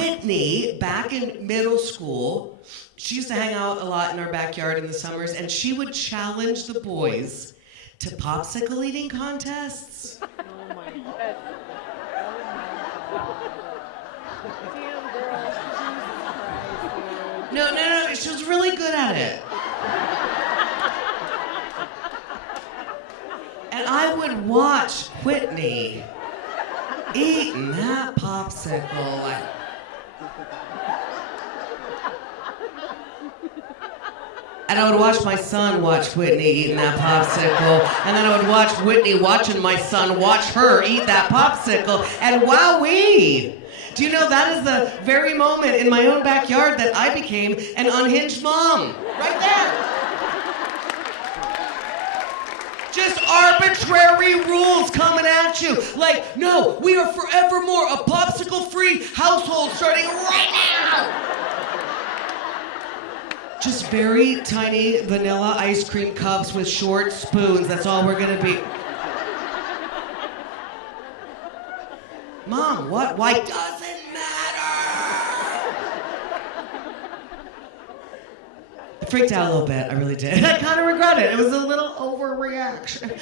Whitney, back in middle school, she used to hang out a lot in our backyard in the summers, and she would challenge the boys to popsicle eating contests. Oh my God. Damn, girl. Jesus Christ, dude. No, she was really good at it. And I would watch Whitney eating that popsicle. And I would watch my son watch Whitney eating that popsicle. And then I would watch Whitney watching my son watch her eat that popsicle. And wowee! Do you know that is the very moment in my own backyard that I became an unhinged mom? Right there. Just arbitrary rules coming at you. Like, no, we are forevermore a popsicle-free household starting right now. Just very tiny vanilla ice cream cups with short spoons. That's all we're gonna be. Mom, what? Why doesn't matter? I freaked out a little bit. I really did. I kind of regret it. It was a little overreaction.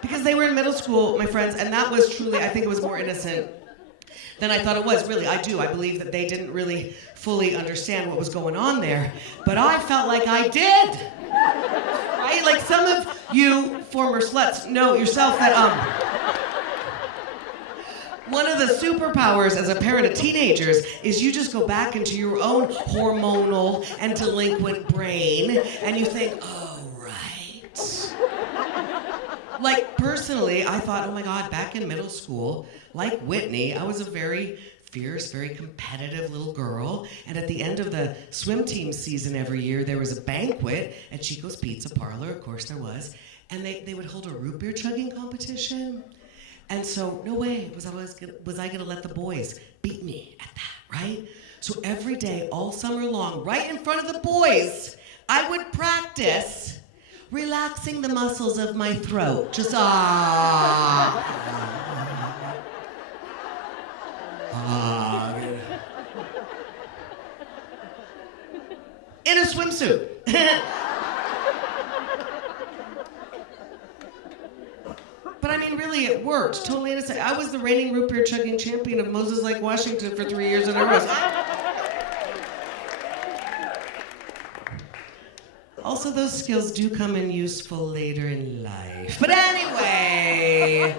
Because they were in middle school, my friends, and that was truly, I think it was more innocent than I thought it was. Really, I do. I believe that they didn't really fully understand what was going on there. But I felt like I did. Right? Like some of you former sluts know yourself that, one of the superpowers as a parent of teenagers is you just go back into your own hormonal and delinquent brain and you think, oh, right. Like, personally, I thought, oh my God, back in middle school, like Whitney, I was a very fierce, very competitive little girl. And at the end of the swim team season every year, there was a banquet at Chico's Pizza Parlor, of course there was, and they would hold a root beer chugging competition. And so, no way was I gonna let the boys beat me at that, right? So every day, all summer long, right in front of the boys, I would practice relaxing the muscles of my throat. Just in a swimsuit. But I mean, really, it worked. Totally innocent. I was the reigning root beer chugging champion of Moses Lake, Washington for 3 years in a row. Also, those skills do come in useful later in life. But anyway,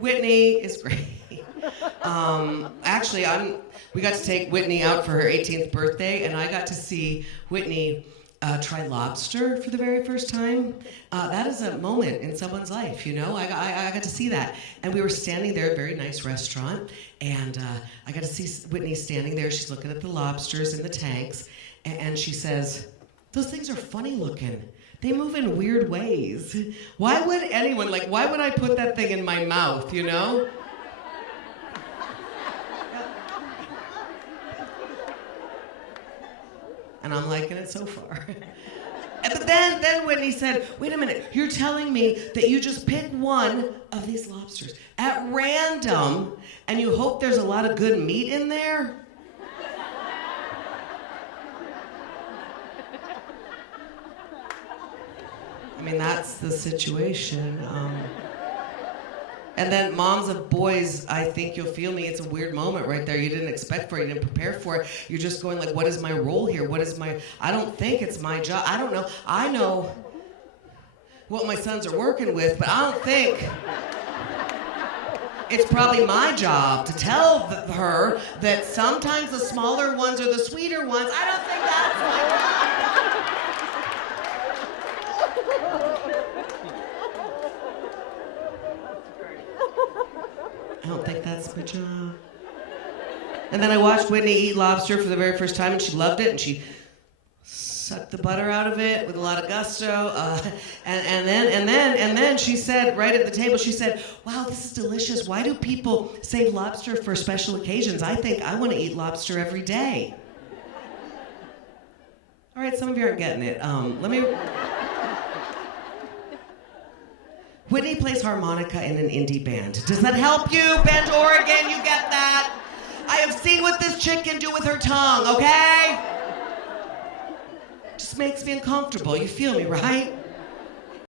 Whitney is great. Actually, we got to take Whitney out for her 18th birthday, and I got to see Whitney try lobster for the very first time. That is a moment in someone's life, you know? I got to see that. And we were standing there at a very nice restaurant, and I got to see Whitney standing there. She's looking at the lobsters in the tanks, and she says, those things are funny looking. They move in weird ways. Why would anyone, why would I put that thing in my mouth, you know? And I'm liking it so far. But then Whitney said, wait a minute, you're telling me that you just pick one of these lobsters at random and you hope there's a lot of good meat in there? I mean, that's the situation. And then moms of boys, I think you'll feel me, it's a weird moment right there. You didn't expect for it, you didn't prepare for it. You're just going like, what is my role here? I don't think it's my job. I don't know. I know what my sons are working with, but I don't think it's probably my job to tell her that sometimes the smaller ones are the sweeter ones. I don't think that's my job. I don't think that's my job. And then I watched Whitney eat lobster for the very first time, and she loved it, and she sucked the butter out of it with a lot of gusto. And then she said, right at the table, she said, wow, this is delicious. Why do people save lobster for special occasions? I think I want to eat lobster every day. All right, some of you aren't getting it. Whitney plays harmonica in an indie band. Does that help you, Bend, Oregon? You get that? I have seen what this chick can do with her tongue, okay? Just makes me uncomfortable. You feel me, right?